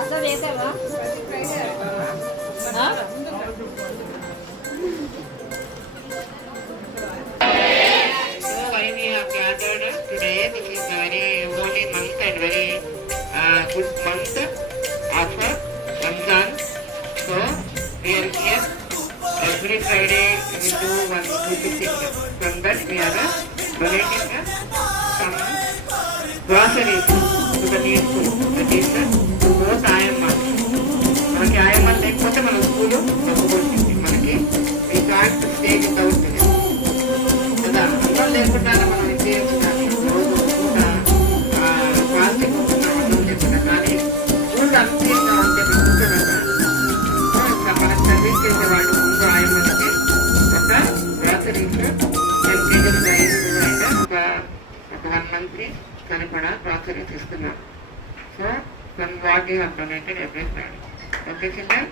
అసలు చేసావా? Why we have gathered today? This is a very holy month and very good month of Ramzan. So we are here every Friday. We do one good thing. From that we are donating some groceries to the needful. That is to those IML. మనకి IML లేకపోతే మన స్కూలు తప్పుకొచ్చింది. మనకి we can't stay without it. కదా అన్నం లేకుండా మనం ఏం చేయొచ్చు కానీ రోజు పూట ప్లాస్టిక్ అన్నం లేకుండా కానీ స్కూల్ అంతేగా అంటే కూర్చోగలరా ఇంకా మనకు సర్వీస్ చేసే వాళ్ళు ముందు ఆయనకి ఒక గ్రాసరీస్ 10 kgs రైస్ అండ్ ఒక 1 month సరిపడా గ్రాసరీస్ ఇస్తున్నాం. So from what you have donated every Friday. Okay children.